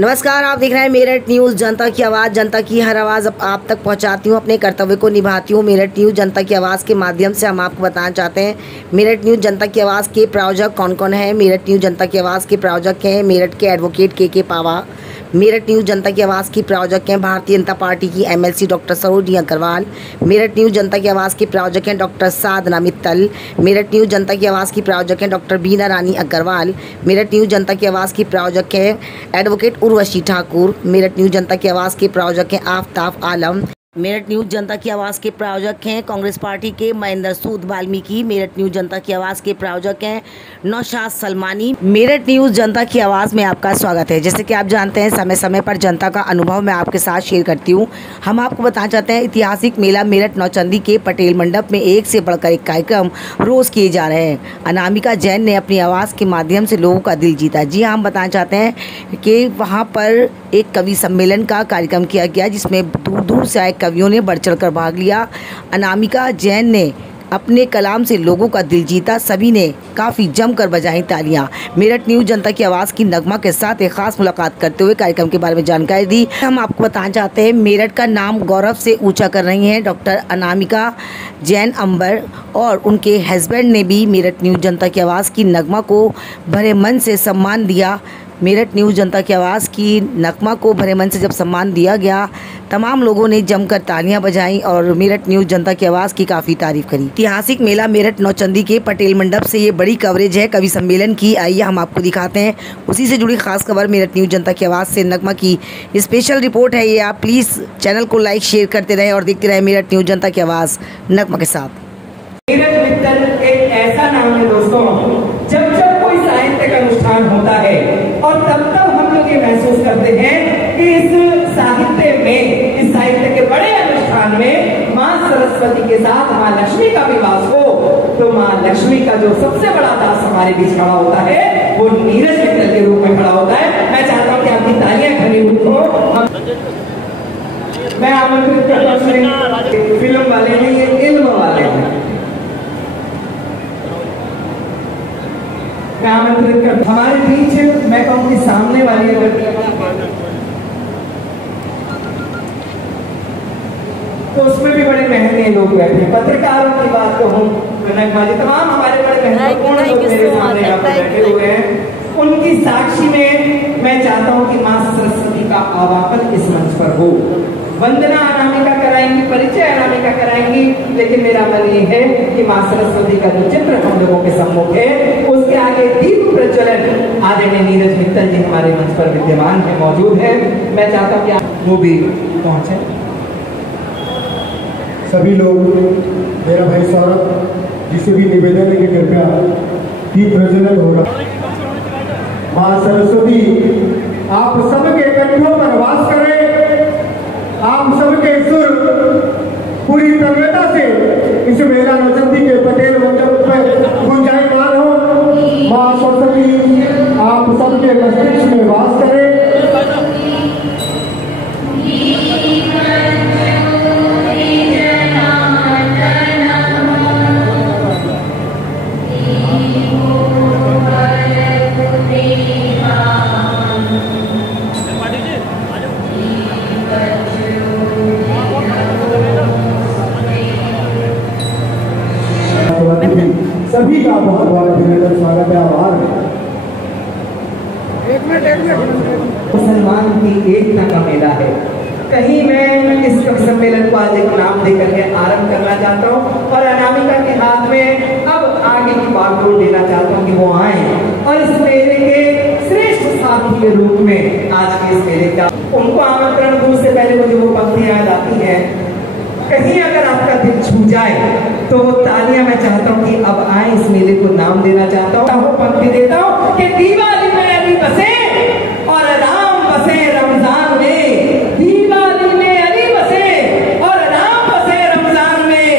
नमस्कार, आप देख रहे हैं मेरठ न्यूज़। जनता की आवाज़, जनता की हर आवाज़ आप तक पहुंचाती हूं, अपने कर्तव्य को निभाती हूं। मेरठ न्यूज़ जनता की आवाज़ के माध्यम से हम आपको बताना चाहते हैं मेरठ न्यूज़ जनता की आवाज़ के प्रायोजक कौन कौन है। मेरठ न्यूज़ जनता की आवाज़ के प्रायोजक हैं मेरठ के एडवोकेट के पावा। मेरठ न्यूज़ जनता की आवाज़ की प्रायोजक हैं भारतीय जनता पार्टी की MLC doctor Sarojini Agarwal. Meerut news जनता की आवाज़ के प्रायोजक हैं डॉक्टर साधना मित्तल। मेरठ न्यूज़ जनता की आवाज़ की प्रायोजक हैं डॉक्टर बीना रानी अग्रवाल। मेरठ न्यूज़ जनता की आवाज़ की प्रायोजक हैं एडवोकेट उर्वशी ठाकुर। मेरठ न्यूज़ जनता की आवाज़ के प्रायोजक हैं आफ्ताब आलम। मेरठ न्यूज़ जनता की आवाज़ के प्रायोजक हैं कांग्रेस पार्टी के महेंद्र सूद वाल्मीकि। मेरठ न्यूज़ जनता की आवाज़ के प्रायोजक हैं नौशाद सलमानी। मेरठ न्यूज़ जनता की आवाज़ में आपका स्वागत है। जैसे कि आप जानते हैं, समय समय पर जनता का अनुभव मैं आपके साथ शेयर करती हूँ। हम आपको बताना चाहते हैं ऐतिहासिक मेला मेरठ नौचंदी के पटेल मंडप में एक से बढ़कर एक कार्यक्रम रोज़ किए जा रहे हैं। अनामिका जैन ने अपनी आवाज़ के माध्यम से लोगों का दिल जीता। जी हाँ, हम बताना चाहते हैं कि वहाँ पर एक कवि सम्मेलन का कार्यक्रम किया गया, जिसमें दूर दूर से आए कवियों ने बढ़ चढ़कर भाग लिया। अनामिका जैन ने अपने कलाम से लोगों का दिल जीता। सभी ने काफ़ी जमकर बजाई तालियां। मेरठ न्यूज़ जनता की आवाज़ की नगमा के साथ एक खास मुलाकात करते हुए कार्यक्रम के बारे में जानकारी दी। हम आपको बताना चाहते हैं मेरठ का नाम गौरव से ऊंचा कर रही हैं डॉक्टर अनामिका जैन अंबर, और उनके हस्बैंड ने भी मेरठ न्यूज़ जनता की आवाज़ की नगमा को भरे मन से सम्मान दिया। मेरठ न्यूज़ जनता की आवाज़ की नगमा को भरे मन से जब सम्मान दिया गया, तमाम लोगों ने जमकर तालियां बजाईं और मेरठ न्यूज़ जनता की आवाज़ की काफ़ी तारीफ करी। ऐतिहासिक मेला मेरठ नौचंदी के पटेल मंडप से ये बड़ी कवरेज है कवि सम्मेलन की। आइए हम आपको दिखाते हैं उसी से जुड़ी खास खबर। मेरठ न्यूज़ जनता की आवाज़ से नगमा की स्पेशल रिपोर्ट है ये। आप प्लीज़ चैनल को लाइक शेयर करते रहें और देखते रहें मेरठ न्यूज़ जनता की आवाज़ नगमा के साथ। मेरठ मित्तल एक ऐसा नाम है दोस्तों, जब जब कोई साहित्यिक अनुष्ठान होता है और तब तब हम लोग ये महसूस करते हैं कि इस साहित्य के बड़े अनुष्ठान में माँ सरस्वती के साथ माँ लक्ष्मी का भी वास हो, तो माँ लक्ष्मी का जो सबसे बड़ा दास हमारे बीच खड़ा होता है वो नीरज मित्तल के रूप में खड़ा होता है। मैं चाहता हूँ कि आपकी तालियां खड़ी हो। मैं आमंत्रित करता हूँ, फिल्म वाले नहीं, ये इल्म वाले हैं। मैं आमंत्रित कर हमारे बीच, मैं कहूँ कि सामने वाली तो उसमें भी बड़े मेहनती लोग बैठे हैं। पत्रकारों की बात कहूँ, तमाम हमारे बड़े महत्वपूर्ण लोग मेरे सामने यहाँ पर बैठे हुए हैं। उनकी साक्षी में मैं चाहता हूँ कि माँ सरस्वती का आवाहन इस मंच पर हो। वंदना अनामिका कराएंगी, परिचय अनामिका कराएंगी, लेकिन मेरा मन ये है कि माँ सरस्वती का जो चित्र हम लोगों के सम्मुख है उसके आगे दीप प्रज्वलन आदरणीय नीरज मित्तल जी हमारे मंच पर विद्यमान है, मौजूद है। मैं चाहता हूँ कि आप वो भी पहुंचे। सभी लोग, मेरा भाई सौरभ जिसे भी निवेदन है कि कृपया दीप प्रज्वलन होगा। माँ सरस्वती आप सबके कंठों पर वास करें, आप सबके सुर पूरी तन्मयता से इस मेला नौचंदी के पटेल मंडप पर गुंजायमान हो। माँ सरस्वती आप सबके मस्तिष्क में वास करें। सभी का बहुत बहुत धन्यवाद, स्वागत है, आभार है। एक मिनट मुसलमान की एकता का मेला है। कहीं मैं इस सम्मेलन को आज एक नाम देकर के आरंभ करना चाहता हूँ और अनामिका के हाथ में अब आगे की बागडोर देना चाहता हूँ कि वो आए और इस मेले के श्रेष्ठ साथी के रूप में आज के इस मेले का उनको आमंत्रण दूर से पहले मुझे वो पंक्तियां याद आती हैं। कहीं अगर आपका दिल छू जाए तो वो तालियां मैं चाहता हूँ कि अब आए, इस मेले को नाम देना चाहता हूँ। पंक्ति देता हूँ कि दिवाली में अली बसे और राम बसे रमजान में, दिवाली में अली बसे और राम बसे रमजान में,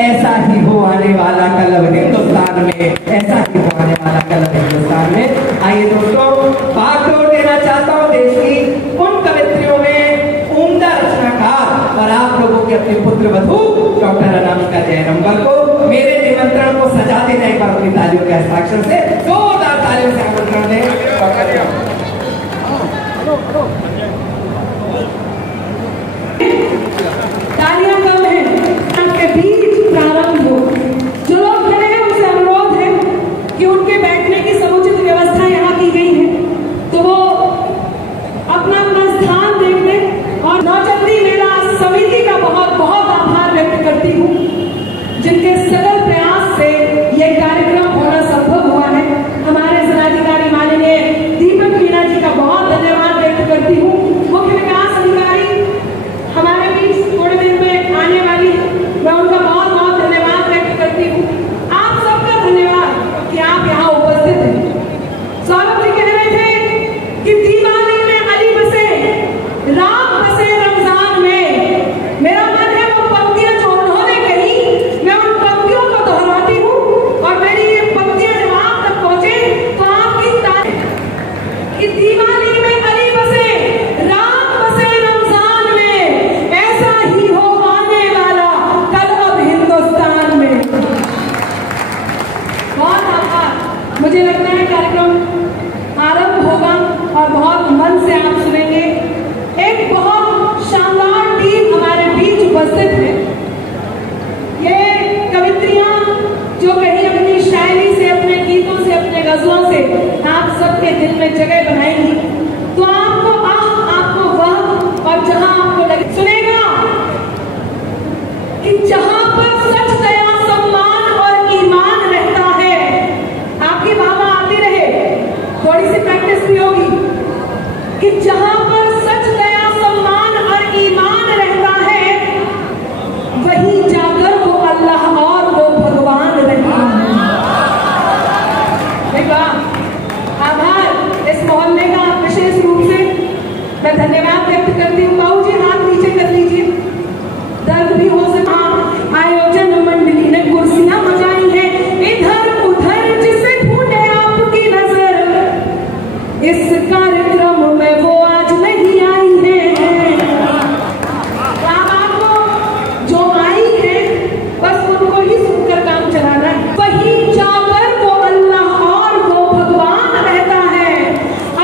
ऐसा ही हो आने वाला कल हिंदुस्तान में, ऐसा ही हो आने वाला कल हिंदुस्तान में। आइए दोस्तों, बागडोर देना चाहता हूँ देश की उन कवित्रियों में उम्दा रचनाकार और आप लोगों के अपने पुत्र वधू डॉक्टर अनामिका जैन अंबर को मेरे निमंत्रण को सजाते जाए पर अपनी तालियों के हस्ताक्षर से जोरदार तालियों से आमंत्रण दें। तालियां कम है, आपके बीच प्रारंभ हो। जो लोग खड़े हैं उनसे अनुरोध है कि उनके बैठने की समुचित व्यवस्था यहाँ की गई है, तो वो अपना अपना स्थान देख लें। और नौचंदी मेला समिति का बहुत बहुत आभार व्यक्त करती हूँ, जिनके सकल प्रयास से ये कार्यक्रम होना संभव हुआ है। हमारे जिलाधिकारी माननीय दीपक मीणा जी का बहुत धन्यवाद व्यक्त करती हूँ। मुख्य विकास अधिकारी हमारे बीच थोड़ी देर में आने वाली, मैं उनका बहुत बहुत धन्यवाद व्यक्त करती हूँ। आप सबका धन्यवाद कि आप यहाँ उपस्थित हैं। सौरभ जी कह रहे थे कि दीवाली में अली बसे, राम बसे रमजान में। मेरा मन है वो पंक्तियां जो उन्होंने कही, मैं उन पंक्तियों को दोहराती हूँ और मेरी ये पंक्तियां जब आप तक पहुंचे तो आपकी तारीफ कि दीवाली में अली बसे, राम बसे रमजान में, ऐसा ही हो आने वाला कल अब हिंदुस्तान में। बहुत आभार। मुझे लगता है कार्यक्रम आरंभ होगा और बहुत मन से आप सुनेंगे। एक बहुत शानदार टीम हमारे बीच उपस्थित है। ये कवित्रियां जो कहीं अपनी शायरी से, अपने गीतों से, अपने गजलों से आप सबके दिल में जगह बनाएंगी, तो आपको आपको वह और जहां आपको लगे सुनेगा कि जहां पर सच, दया, सम्मान और ईमान रहता है, आपकी भावना आती रहे, थोड़ी सी प्रैक्टिस भी होगी, कि जहां पर सच, दया, सम्मान और ईमान रहता है, वहीं जाकर वो अल्लाह और वो भगवान रहता है। आभार इस मोहल्ले का विशेष रूप से मैं धन्यवाद व्यक्त करती हूँ। बाबू जी हाथ नीचे कर लीजिए, दर्द भी हो सकता। आयोजन मंडली ने कुर्सियां बजाई हैं, इधर उधर जिसे ढूंढे आपकी नजर, इस कार्यक्रम में वो आज नहीं आई है। अब आपको जो आई है बस उनको ही सुनकर काम चलाना है। वहीं जाकर वो अल्लाह और वो भगवान रहता है।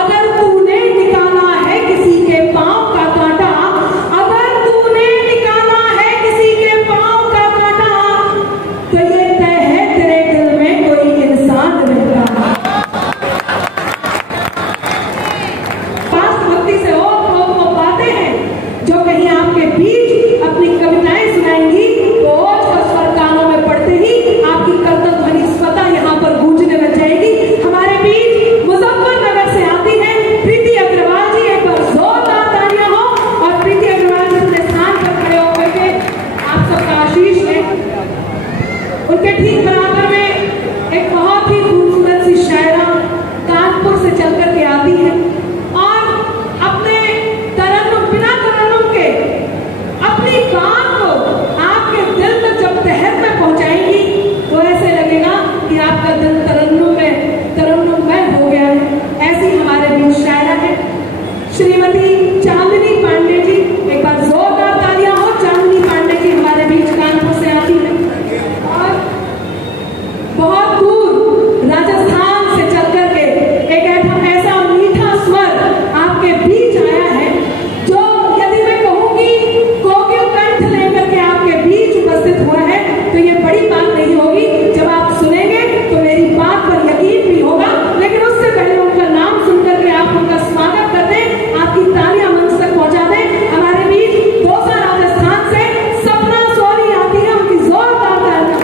अगर तूने निकाला है किसी के पांव का कांटा, अगर तूने निकाला है किसी के पांव का कांटा, तो ये तय है तेरे दिल में कोई इंसान रहता है। भक्ति से हो वो बातें हैं जो कहीं आपके बीच अपनी कविताएं सुनाएंगी, तो ओज का स्वर कानों में पड़ते ही आपकी कर्तव्य ध्वनि स्वतः यहाँ पर गूंजने लग जाएगी। हमारे बीच मुजफ्फरनगर से आती है प्रीति अग्रवाल जी। एक बार जोरदार तालियां हो और प्रीति अग्रवाल जी अपने स्थान पर खड़े होकर के आप सबका आशीष है। उनके ठीक बराबर में एक बहुत ही खूबसूरत सी शायरा कानपुर से चल करके आती है और अपने तरन्नुम, बिना तरन्नुम के अपनी बात को आपके दिल तक जब तहत में पहुंचाएंगी, तो ऐसे लगेगा कि आपका दिल तरन्नुममय हो गया है। ऐसी हमारे बीच शायरा है श्रीमती चांदनी पांडे जी। एक बार जोरदार तालियां हो। चांदनी पांडे जी हमारे बीच कानपुर से आती है और बहुत दूर राजस्थान से चल करके एक ऐसा मीठा स्वर आपके बीच आया है, जो यदि मैं कहूंगी कोकिल कंठ लेकर के आपके बीच उपस्थित हुआ है, तो ये बड़ी बात नहीं होगी। जब आप सुनेंगे तो मेरी बात पर यकीन भी होगा, लेकिन उससे पहले उनका नाम सुनकर के आप उनका स्वागत कर दें, आपकी तालियां मंच तक पहुंचा दें। हमारे बीच दोसा राजस्थान से सपना सोनी आती है, उनकी जोरदार तालियां।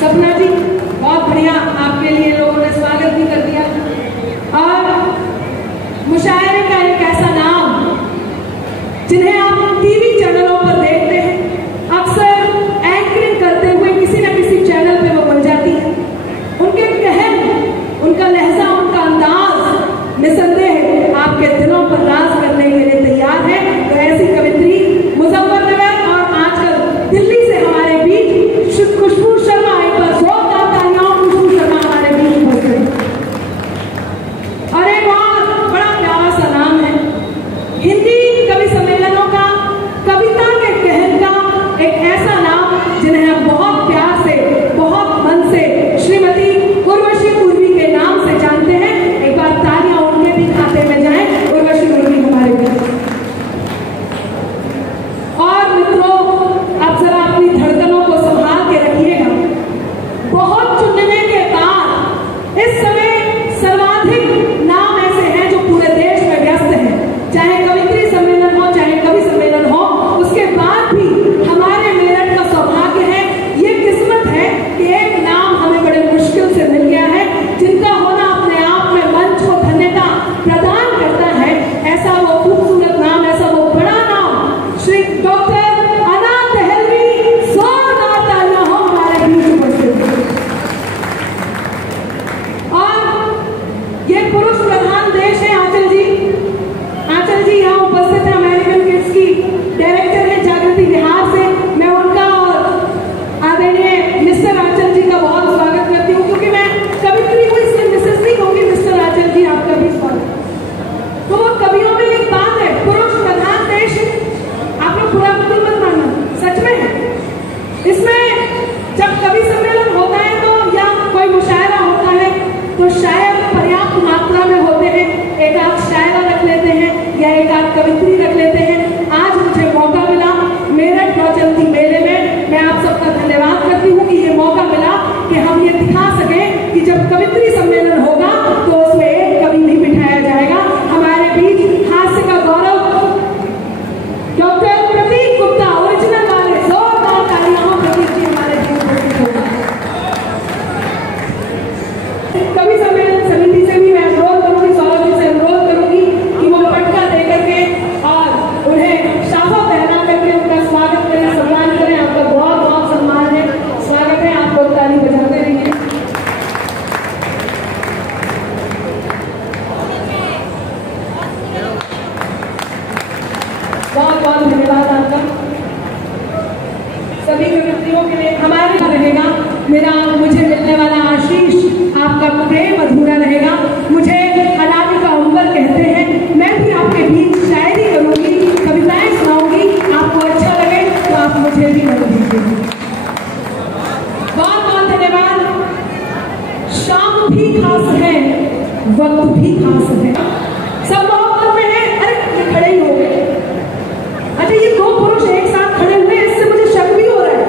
सपना जी बहुत बढ़िया, आपके लिए लोगों ने स्वागत भी कर दिया। और मुशायरे का एक ऐसा नाम जिन्हें आप टीवी चैनलों पर देखते हैं, अक्सर एंकरिंग करते हुए किसी न किसी चैनल पे वो बन जाती है। उनके कहन, उनका लहजा, उनका अंदाज निसंदेह आपके दिलों पर राज करने के लिए तैयार है। तो ऐसी कवित्री मुजफ्फरनगर और आजकल दिल्ली से हमारे बीच खुशबू शर्मा। एक बार जोरदार तालियां। खुशबू शर्मा हमारे बीच उपस्थित। और एक और बड़ा प्यारा सा नाम है हिंदी कवि सम्मेलनों का, कविता के कहन का एक ऐसा नाम जिन्हें हम बहुत प्यार से, बहुत मन से श्रीमती उर्वशी पूर्वी के नाम से जानते हैं। एक बार तालियां उनके भी खाते में कवित्री रख लेते हैं। आज मुझे मौका मिला मेरठ नौचंदी मेले में, मैं आप सबका धन्यवाद करती हूँ कि ये मौका मिला कि हम ये दिखा सके कि जब कवित्री सम्मेलन होगा तो उसमें एक कवि भी बिठाया जाएगा। हमारे बीच हास्य का गौरव डॉक्टर प्रतीक गुप्ता ओरिजिनल वाले, जोरदार तालियां प्रतीक जी हमारे बीच उपस्थित होगा। कवि सम्मेलन समिति से भी मैं अनुरोध करूंगी, सौरभ जी से अनुरोध करूंगी कि वो पटका दे करके और उन्हें शाफा पहना करके उनका स्वागत करें, सम्मान करें। आपका बहुत बहुत सम्मान है, स्वागत है, आप लोग ताली बजाते रहिए। बहुत बहुत धन्यवाद आपका। सभी कवित्रियों के लिए हमारे यहाँ रहेगा मुझे मिलने वाला आशीष, आपका प्रेम अधूरा रहेगा। मुझे अनामिका अंबर कहते हैं, मैं भी आपके बीच शायरी करूंगी, कविताएं सुनाऊंगी, आपको अच्छा लगे तो आप मुझे भी मत दीजिए। बहुत बहुत धन्यवाद। शाम भी खास है, वक्त भी खास है, सब मोहब्बत में है। अरे ये खड़े ही हो गए। अच्छा, ये दो पुरुष एक साथ खड़े हुए, इससे मुझे शक भी हो रहा है।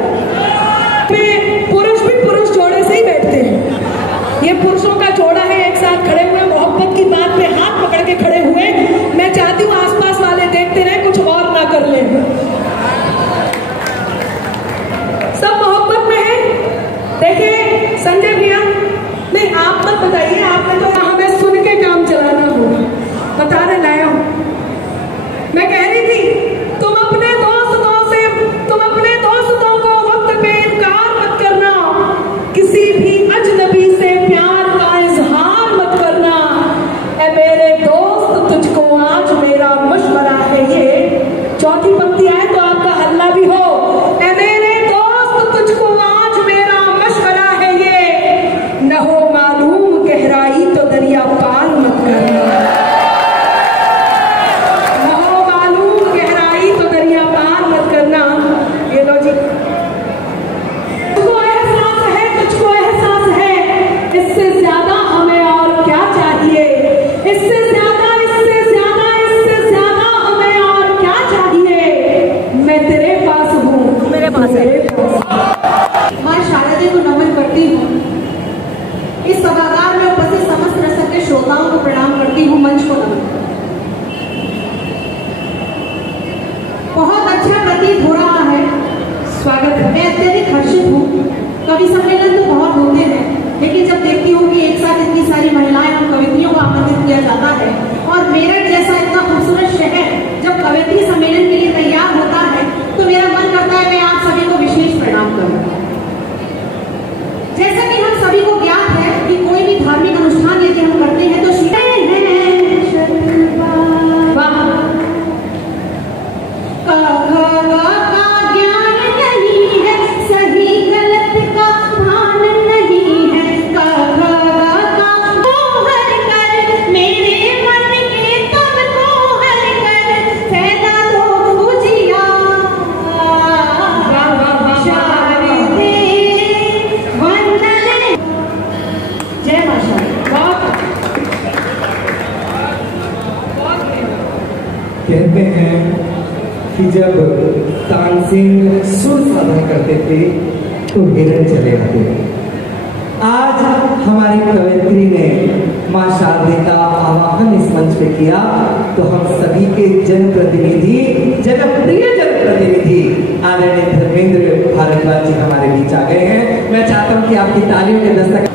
पुरुष भी पुरुष जोड़े से ही बैठते हैं। ये पुरुषों का जोड़ा है, एक साथ खड़े हुए, मोहब्बत की बात पे हाथ पकड़ के खड़े हुए। मैं चाहती हूँ आसपास वाले देखते रहे, कुछ और ना कर ले। सब मोहब्बत में है। देखिए संजय भैया, नहीं आप मत बताइए, आपने तो हमें सुन के काम चलाना होगा, बताने लाया हूं। मैं कह रही थी तुम अपने दोस्तों को वक्त पे इनकार मत करना, किसी भी अजनबी से प्यार का इजहार मत करना। ए मेरे दोस्त, तुझको आज मेरा मशवरा है ये। चौथी पंक्ति आए तो आपका हल्ला भी हो। ए मेरे दोस्त, तुझको आज मेरा मशवरा है ये, न हो मालूम गहराई तो दरिया पार मत करना। ये लो जी, तुझको एहसास है, इससे ज्यादा हमें और क्या चाहिए, इससे ज्यादा हमें और क्या चाहिए। मैं तेरे पास हूँ, मेरे पास है। मां शारदे को नमन करती हूँ। इस सभागार में उपस्थित समस्त रसक के श्रोताओं को प्रणाम करती हूँ, मंच को नमन। बहुत अच्छा प्रतीत हो रहा है, स्वागत है। मैं अत्यधिक हर्षित हूँ। कवि सम्मेलन तो बहुत होते हैं, लेकिन जब देखती हूँ कि एक साथ इतनी सारी महिलाएं और कवित्रियों को आमंत्रित किया जाता है, और मेरठ जैसा इतना खूबसूरत शहर जब कवित्री सम्मेलन के लिए तैयार होता है, तो मेरा मन करता है मैं आप सभी को विशेष प्रणाम करूँ। जैसा कि हम सभी को ज्ञात है कि कोई भी धार्मिक अनुष्ठान यदि हम करते हैं तो ज्ञान नहीं है, सही गलत का भान नहीं है। हर कर मेरे मन के तब को हर कर, फैदा दो बुझिया शारदे वंदन। जय मां शारदा। कहते हैं कि जब तानसेन सुर साधन करते थे तो हिरण चले आते। आज हमारी कवित्री ने मां शारदे का आवाहन इस मंच पे किया, तो हम सभी के जनप्रतिनिधि, जनप्रिय जनप्रतिनिधि आदरणीय धर्मेंद्र भारद्वाज जी हमारे बीच आ गए हैं। मैं चाहता हूं कि आपकी तालियों के दस्तक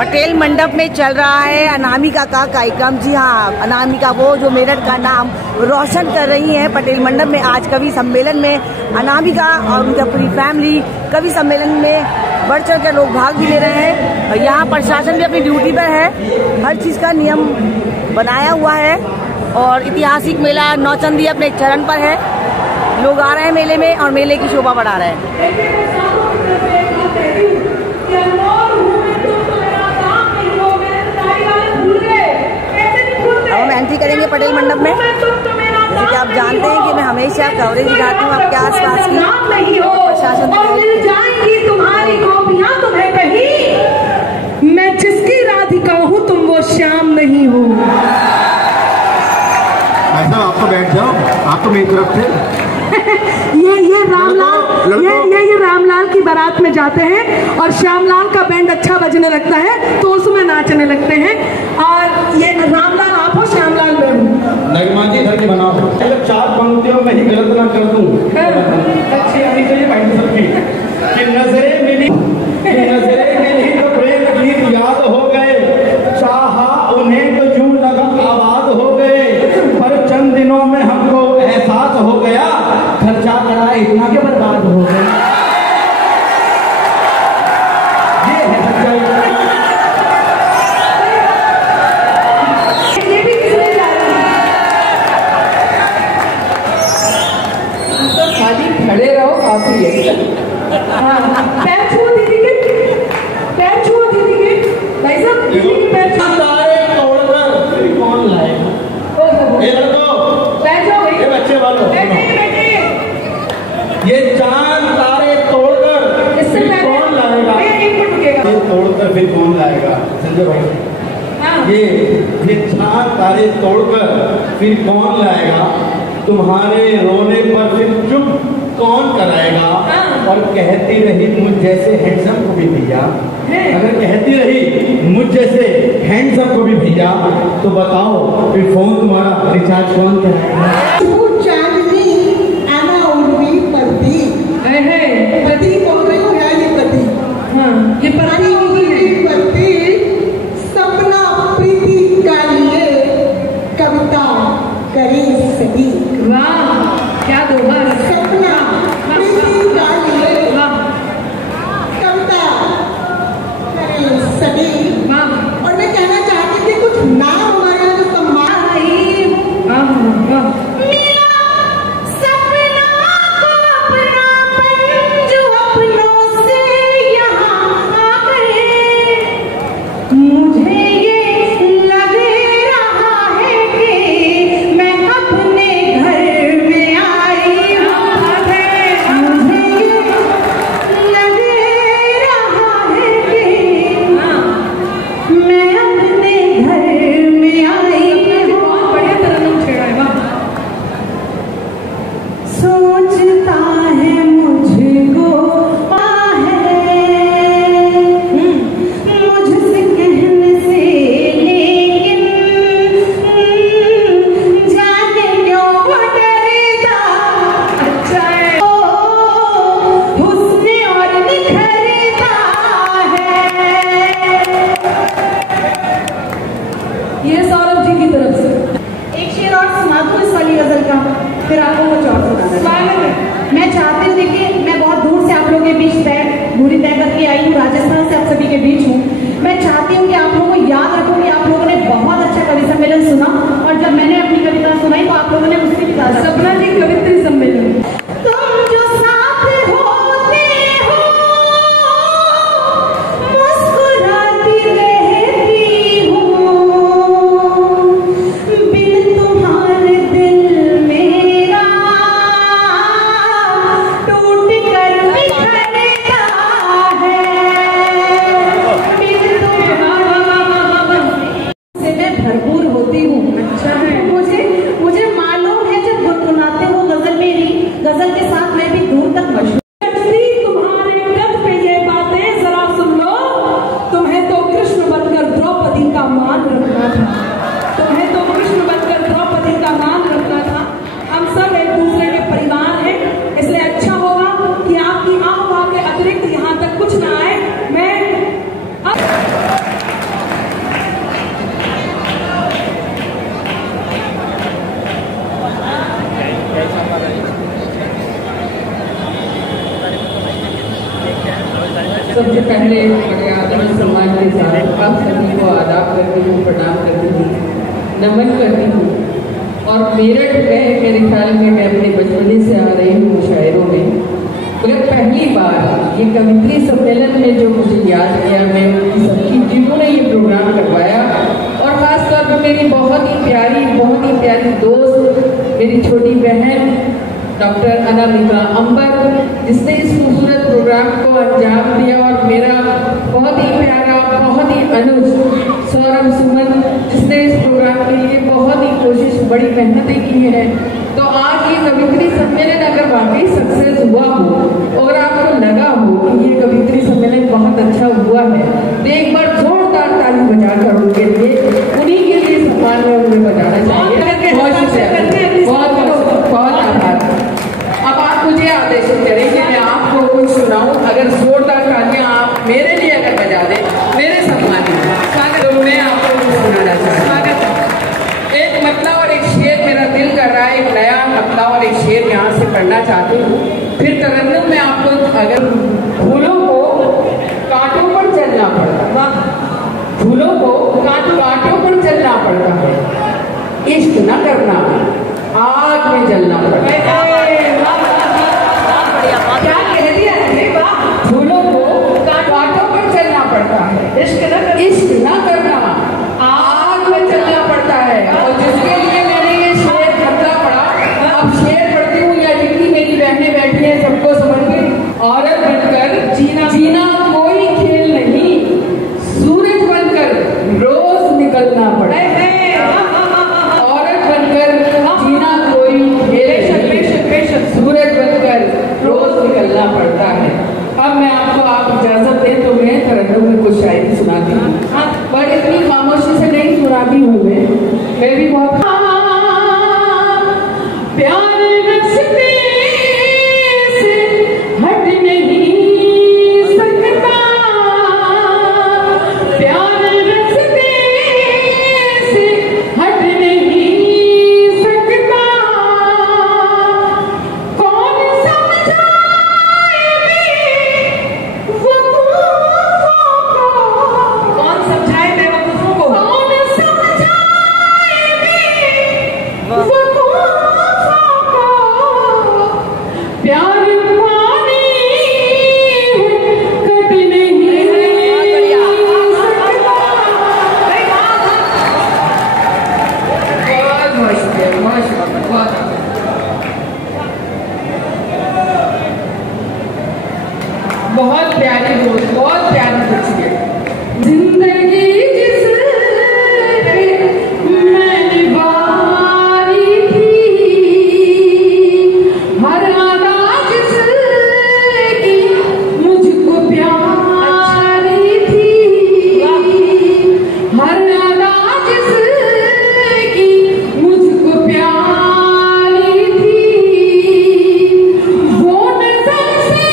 पटेल मंडप में चल रहा है अनामिका का कार्यक्रम। जी हाँ, अनामिका वो जो मेरठ का नाम रोशन कर रही हैं। पटेल मंडप में आज कवि सम्मेलन में अनामिका और उनका पूरी फैमिली कवि सम्मेलन में बढ़ चढ़ कर लोग भाग भी ले रहे हैं। और यहाँ प्रशासन भी अपनी ड्यूटी पर है, हर चीज़ का नियम बनाया हुआ है। और ऐतिहासिक मेला नौचंदी अपने चरण पर है, लोग आ रहे हैं मेले में और मेले की शोभा बढ़ा रहे हैं। करेंगे पटेल मंडप में। जैसे कि आप जानते हैं कि मैं हमेशा कवरेज दिखाती हूँ आपके आसपास की। प्रशासन जाएंगी तुम्हारी गोपियां तुम्हें कहीं, मैं जिसकी राधिका हूँ तुम वो श्याम नहीं हो। ऐसा आप तो बैठ जाओ, आप तो मेरी तरफ थे। ये रामलाल ये रामलाल की बारात में जाते हैं और श्यामलाल का बैंड अच्छा बजने लगता है तो उसमें नाचने लगते हैं। और ये रामलाल आप हो, श्यामलाल मैं हूँ। नगमा जी घर के बनाओ, अगर 4 पंक्तियों में ही गलत ना कर दूं अच्छी आनी चाहिए भाई सबकी कि नजरें मिली तो प्रेम गीत याद हो गए, चाहा उन्हें तो जू लगा आबाद हो गए, पर चंद दिनों में हमको एहसास हो गया खर्चा करा इतना के बर्बाद हो गया। ये है सच्चाई। ये भी किसने तो खाली खड़े रहो काफी है। पैर छुओ दीदी के, पैर छुओ दीदी के, भाई साहब दीदी के पैर छुओ। तारे तोड़कर फिर कौन लाएगा? ये लड़को बैठ जाओ भाई, ये बच्चे वालों ये चांद तारे तोड़कर इससे फिर कौन लाएगा? ये तोड़कर फिर कौन लाएगा? संजय भाई ये चांद तारे तोड़कर फिर कौन लाएगा? तुम्हारे रोने पर फिर चुप कौन कराएगा? और कहती रही मुझ जैसे हैंडसम को भी भैया, अगर कहती रही मुझ जैसे हैंडसम को भी भैया तो बताओ फिर फोन तुम्हारा रिचार्ज कौन कराएगा? पति बोल रही हो यार, ये पति, हाँ ये पति सपना प्रीति का लिए कविता करे सभी। वाह क्या दोहा। सपना प्रीति का लिए कविता करे सभी। और मैं कहना चाहती थी कुछ नाम हमारे यहाँ जो सम्मान सबसे पहले बड़े आदर सम्मान के साथ आप सभी को आदाब करती हूँ, प्रणाम करती हूँ, नमन करती हूँ। और मेरठ में मेरे ख्याल में मैं अपने बचपने से आ रही हूँ शायरों में, मगर पहली बार ये कवित्री सम्मेलन में जो मुझे याद किया, मैं उनकी सबकी जिन्होंने ये प्रोग्राम करवाया और खासतौर पर मेरी बहुत ही प्यारी दोस्त, मेरी छोटी बहन डॉक्टर अनामिका अंबर, जिसने इस खूबसूरत प्रोग्राम को अंजाम दिया, और मेरा बहुत ही प्यारा, बहुत ही अनुज सौरभ सुमन, जिसने इस प्रोग्राम के लिए बहुत ही कोशिश, बड़ी मेहनतें की है। तो आज ये कवित्री सम्मेलन अगर वाकई सक्सेस हुआ हो और आपको लगा हो कि ये कवित्री सम्मेलन बहुत अच्छा हुआ है, तो एक बार जोरदार ताली बजाकर उनके लिए, उन्हीं के लिए सम्मान में उन्हें बजाना चाहिए। बहुत आभार। अब आप मुझे आदेश करें कि मैं आपको कुछ सुनाऊं। अगर जोरदार तालियां आप मेरे लिए अगर बजा दें, मेरे सम्मान में, तो मैं आपको कुछ सुनाना चाहती हूँ। एक मतला और एक शेर मेरा दिल कर रहा है, एक नया मतला और एक शेर यहाँ से पढ़ना चाहती हूँ। फिर तरन्नुम में आपको, अगर फूलों को कांटों पर चलना पड़ता, फूलों को कांटों पर चलना पड़ता है, इश्क न करना आग में जलना पड़ता है। क्या कह दिया है? फूलों को कांटों पर चलना पड़ता है, इश्क न करना आग में जलना पड़ता है। और जिसके लिए मैंने ये शेर खतरा पड़ा, अब शेर पढ़ती हूँ या जितनी मेरी बहनें बैठी हैं सबको समझ के। औरत बनकर जीना कोई खेल नहीं, सूरज बनकर रोज निकलना पड़ता है। औरत बनकर जीना कोई खेल, सूरज बनकर रोज निकलना पड़ता है। अब मैं आपको, आप इजाजत दें तो मैं तरन्नुम में कुछ शायरी सुनाती हूँ, पर इतनी खामोशी से नहीं सुनाती हूँ मैं भी बहुत प्यार रस्ते से हट नहीं सकता, प्यार रस्ते से हट नहीं सकता, कौन समझाए बेवकूफों को, कौन समझाए बेवकूफों को, कौन समझाए बेवकूफों को, प्यार पानी कट नहीं सकता। बहुत शुक्रिया, बहुत प्यारी दोस्त, बहुत प्यारी बच्ची है। जिंदगी जिस मैं निभाई थी, हर अदा जिसकी मुझको प्यारी थी, हर अदा जिसकी मुझको प्यारी थी, वो नजर से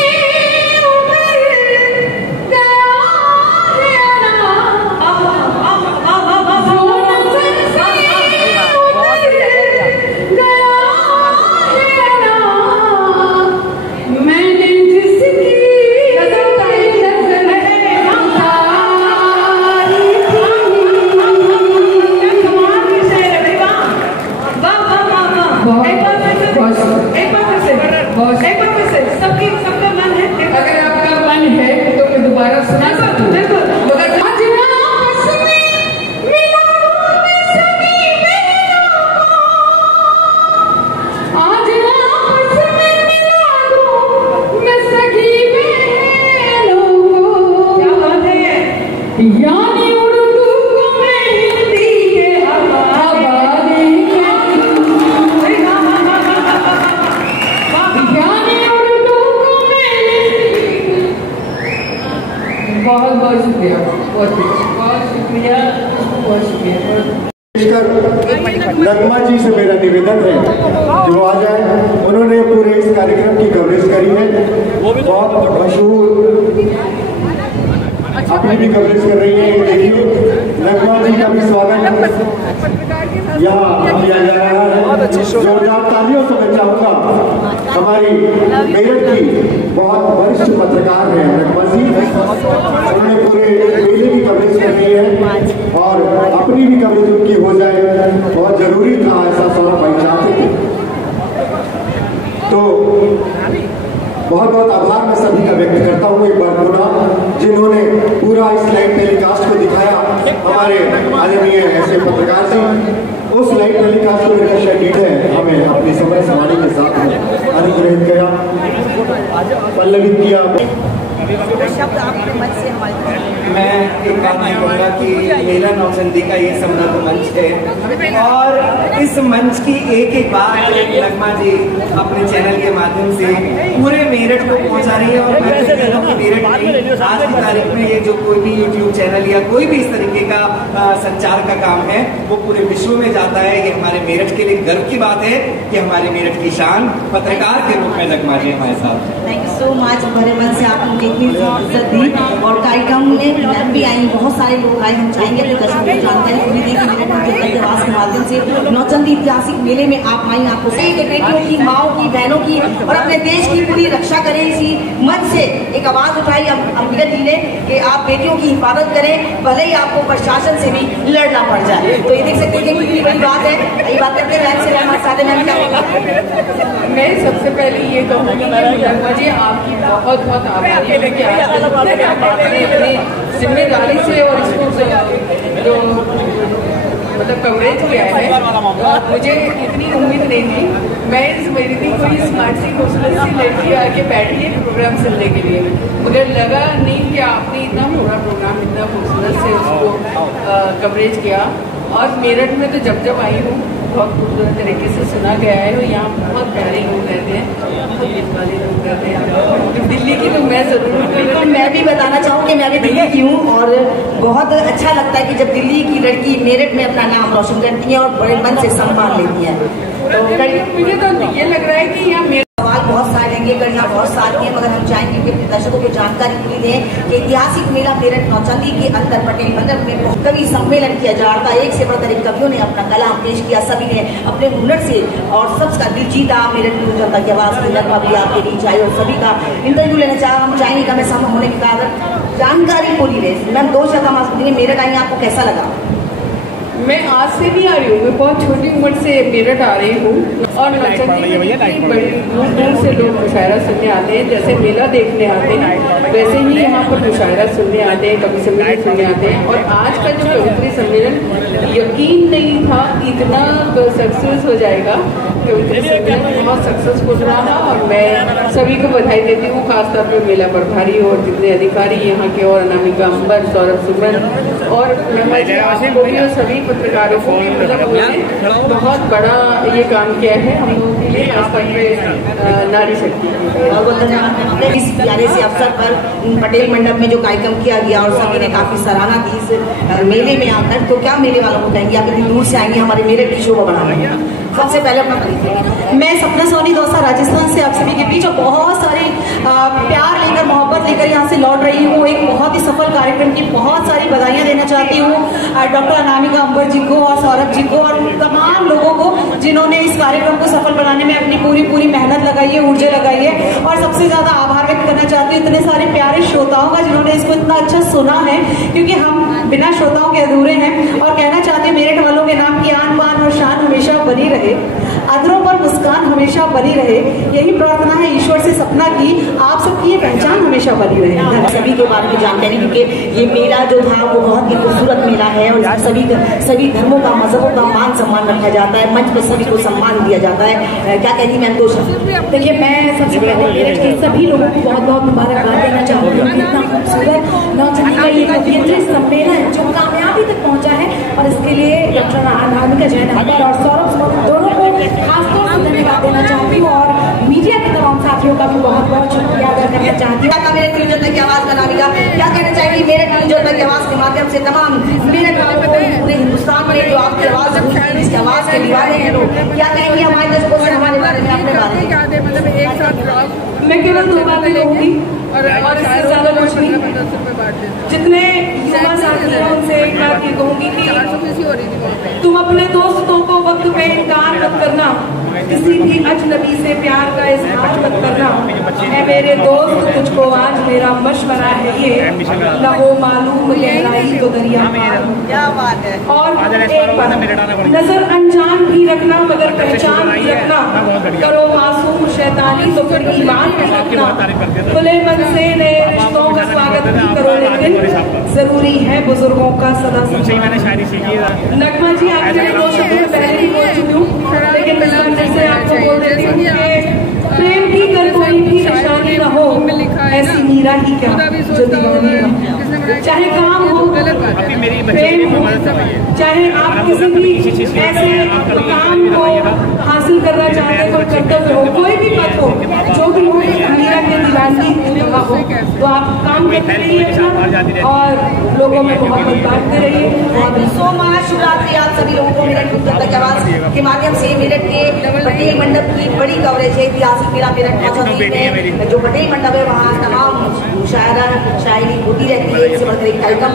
उतर गया है ना, वो नजर से उतर गया है ना, मैंने जिसकी नजर उतारी थी, सबका मन है। अगर आपका मन है तो मैं दोबारा सुना सकती हूँ। मगर आज आपस में मिला दूं मैं सभी बहनों को, आज आपस में मिला दूं मैं सभी बहनों को। क्या बात है? यानी उर्दू को मैं हिंदी के हवाले बहुत बहुत शुक्रिया, बहुत शुक्रिया। नगमा जी से मेरा निवेदन है जो आ जाए, उन्होंने पूरे इस कार्यक्रम की कवरेज करी है, बहुत मशहूर अपनी भी कवरेज कर रही है। देखिए नगमा जी का भी स्वागत यहाँ किया जा रहा है। जोरदार तालियों से मैं चाहूंगा, हमारी मेरठ की बहुत वरिष्ठ पत्रकार है नगमा जी, उन्होंने पूरे मेले की कवरेज कर रही है और अपनी भी कवरेज उनकी हो जाए, बहुत जरूरी था, ऐसा सौरभ भाई चाहते थे। तो बहुत बहुत आभार मैं सभी का व्यक्त करता हूँ एक बार पुनः, जिन्होंने पूरा इस लाइव टेलीकास्ट को दिखाया। हमारे आदरणीय ऐसे पत्रकार जी उस लाइव टेलीकास्ट को निरक्षा टीट है हमें अपनी समय समाधि के साथ अनुग्रहित किया, पल्लवित किया। शब्द आपके मंच से हमारे मैं एक बात नहीं कहूँगा कि मेरा नौचंदी का ये समृद्ध मंच है और इस मंच की एक एक बात नगमा जी अपने चैनल के माध्यम से पूरे मेरठ को पहुंचा रही है। और मैं तो कह रहा हूँ कि मेरठ में आज की तारीख में ये जो कोई भी यूट्यूब चैनल या कोई भी इस तरीके का संचार का काम है वो पूरे विश्व में जाता है। ये हमारे मेरठ के लिए गर्व की बात है कि हमारे मेरठ की शान पत्रकार के रूप में नगमा जी हमारे साथ। थैंक यू सो मच, बड़े मन से आपने इतनी फुर्सत दी और कार्यक्रम में मैम भी आई, बहुत सारे लोग आए। हम चाहेंगे अपने दर्शकों को जानकारी पूरी दी कि मेरठ नौचंदी आवाज के माध्यम से नौचंदी ऐतिहासिक मेले में आप आई, आपको सही बेटियों की, माओ की, बहनों की और अपने देश की पूरी रक्षा करें। इसी मंच से एक आवाज उठाई अम्बिका जी ने कि आप बेटियों की हिफाजत करें, भले ही आपको प्रशासन से भी लड़ना पड़ जाए। तो ये देख सकते हैं कितनी बड़ी बात है। ये बात करते हैं से हमारे साथ मैम क्या होगा। मैं सबसे पहले ये कहूँगी कि मुझे आपकी बहुत बहुत आभारी है कि आपने अपनी जिम्मेदारी से और इसको जो मतलब कवरेज किया है। मुझे इतनी उम्मीद नहीं थी। मैं इस मेरी भी कोई स्मार्ट सी खूबसूरत सी लड़की आके बैठी है प्रोग्राम सुनने के लिए, मगर लगा नहीं कि आपने इतना पूरा प्रोग्राम इतना खूबसूरत से उसको कवरेज किया। और मेरठ में तो जब आई हूँ बहुत खूबसूरत तरीके से सुना गया है और यहाँ बहुत प्यारे लोग रहते हैं, बहुत दिल वाले लोग रहते हैं। दिल्ली की तो मैं जरूर मैं भी बताना चाहूँ कि मैं भी दिल्ली की हूँ और बहुत अच्छा लगता है कि जब दिल्ली की लड़की मेरठ में अपना नाम रोशन करती है और बड़े मन से सम्मान लेती है। तो मुझे तो ये लग रहा है कि यहाँ सवाल बहुत सारे लेंगे, गणना बहुत सारी है, मगर हम चाहेंगे कि अपने दर्शकों को जानकारी पूरी दें कि ऐतिहासिक मेला मेरठ नौचंदी के अंदर पटेल मंडप में कवि सम्मेलन किया जा रहा था। एक से बढ़कर एक कवियों ने अपना कला पेश किया, सभी ने अपने हुनर से और सबका दिल जीता। मेरठ न्यूज जनता की आवाज की नगमा भी आपके बीच आई और सभी का इंटरव्यू लेना चाहा। हम चाहेंगे कि हमें समय होने के कारण जानकारी पूरी दे। मैम 2 शब्द मेरठ आई, आपको कैसा लगा? मैं आज से नहीं आ रही हूँ, मैं बहुत छोटी उम्र से मेरठ आ रही हूँ और नौचंदी में बड़ी दूर दूर से लोग मुशायरा सुनने आते हैं। जैसे मेला देखने आते हैं वैसे ही यहाँ पर मुशायरा सुनने आते हैं, कवि सम्मेलन सुनने आते हैं। और आज का जो कवित्री सम्मेलन यकीन नहीं था इतना सक्सेस हो जाएगा। कवित्री सम्मेलन बहुत सक्सेसफुल रहा और मैं सभी को बधाई देती हूँ, खासतौर पर मेला प्रभारी और जितने अधिकारी यहाँ के और अनामिका अंबर, सौरभ सुमन और आपको भी और सभी पत्रकारों को भी मतलब बहुत बड़ा ये काम किया है हम लोगों के लिए, खासतौर पे नारी शक्ति। इस प्यारे से अवसर पर पटेल मंडप में जो कार्यक्रम किया गया और सभी ने काफी सराहना की इस मेले में आकर, तो क्या मेले वालों को कहेंगे आप इतनी दूर से आएंगे हमारे मेरठ की शोभा बढ़ाने? सबसे पहले अपना परिचय। मैं सपना सोनी दौसा राजस्थान से आप सभी के बीच और बहुत सारे प्यार लेकर मोहब्बत लेकर यहाँ से लौट रही हूँ। एक बहुत ही सफल कार्यक्रम की बहुत सारी बधाइयाँ देना चाहती हूँ डॉक्टर अनामिका अंबर जी को और सौरभ जी को और तमाम लोगों को जिन्होंने इस कार्यक्रम को सफल बनाने में अपनी पूरी मेहनत लगाई है, ऊर्जा लगाई है। और सबसे ज्यादा आभार व्यक्त करना चाहती हूँ इतने सारे प्यारे श्रोताओं का जिन्होंने इसको इतना अच्छा सुना है, क्योंकि हम बिना श्रोताओं के अधूरे हैं। और कहना चाहते हैं मेरठ वालों के नाम की आन बान और शान हमेशा बनी रहे, अधरों पर मुस्कान हमेशा बनी रहे, यही प्रार्थना है ईश्वर से सपना की आप सबकी ये पहचान हमेशा बनी रहे। सभी के बारे में जानते हैं क्योंकि ये मेला जो था वो बहुत ही खूबसूरत मेला है और सभी धर्मों का, मजहबों का मान सम्मान रखा जाता है, मंच पर सभी को सम्मान दिया जाता है। क्या कहती मैं 2 शब्द? देखिए, मैं सबसे पहले मेरठ के सभी लोगों को बहुत बहुत मुबारकबाद देना चाहूँगी। इतना खूबसूरत नौचंदी का ये कवियत्री सम्मेलन जो कामयाबी तक पहुँचा है और इसके लिए डॉक्टर अनामिका जैन अंबर और सौरभ दोनों को खासतौर से धन्यवाद देना चाहती हूँ और मीडिया के तमाम साथियों का भी बहुत बहुत शुक्रिया अदा करना चाहती हूँ। मेरठ न्यूज जनता की आवाज बनाएगा, क्या कहना चाहेंगे मेरठ न्यूज जनता की आवाज के माध्यम से तमाम मेरठ वालों को पूरे हिंदुस्तान में जो आपकी आवाज जिसकी आवाज के दीवाने हैं लोग, क्या कहेंगे हमारे दर्शकों से हमारे बारे में, अपने बारे में? मतलब एक साथ मैं केवल 2 बातें कहूंगी और इससे ज्यादा कुछ नहीं। जितने युवा साथी हैं उनसे एक बात ये कहूंगी कि तुम अपने दोस्तों को वक्त पे इनकार मत करना किसी भी अजनबी से प्यार का इजहार मत करना। है मेरे दोस्त तुझको आज मेरा मशवरा है ये, न हो मालूम गहराई तो दरिया पार। क्या बात है। और एक बात, नजर अनजान भी रखना मगर पहचान भी रखना, करो मासूम शैतानी तो फिर ईमान भी रखना। खुले मन से नए रिश्तों का स्वागत भी करो, लेकिन जरूरी है बुजुर्गों का सदा नगमा जी आपके दो शब्द में पहले ही बोल चुकी हूँ, लेकिन इस बार फिर से आपको बोल देती हूँ कि प्रेम की कर कोई भी निशानी न हो, ऐसी मीरा ही क्या जो दीवानी न हो। चाहे काम हो, प्रेम हो, चाहे आप किसी भी ऐसे काम को हासिल करना चाहते हैं, कोई कर्तव्य हो, कोई भी पद हो, जो भी हो, मीरा के दीवानगी का हो, तो आप काम करते रहिए अपना और लोगों में मोहब्बत बांटते रहिए। सो महाशिवरात्रि आप सभी लोगों को मेरठ न्यूज़ जनता की आवाज के माध्यम से मेरठ के पटेल मंडप की बड़ी कवरेज है। ऐतिहासिक मेरा मेरठ पहुंचा जो पटेल मंडप है वहाँ तमाम शायरी होती रहती है, इससे बढ़कर एक कार्यक्रम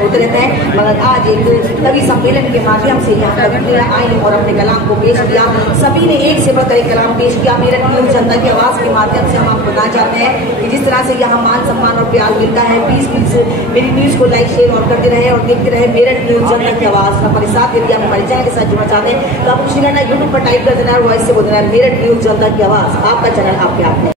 होते रहते हैं, मगर आज एक कवि सम्मेलन के माध्यम से यहाँ कविता आई और अपने कलाम को पेश किया। सभी ने एक से बढ़कर एक कलाम पेश किया। मेरठ न्यूज़ जनता की आवाज के माध्यम से हम आपको बताना चाहते हैं कि जिस तरह से यहाँ मान सम्मान और प्यार मिलता है, प्लीज मेरी न्यूज को लाइक शेयर और करते रहे और देखते रहे मेरठ न्यूज़ जनता की आवाज। हमारे साथ यदि आप हमारे चैनल के साथ जुड़ना चाहते हैं तो आप कुछ नहीं करना, यूट्यूब पर टाइप कर देना, वॉइस से बोल देना मेरठ न्यूज़ जनता की आवाज। आपका चैनल आपके हाथ में।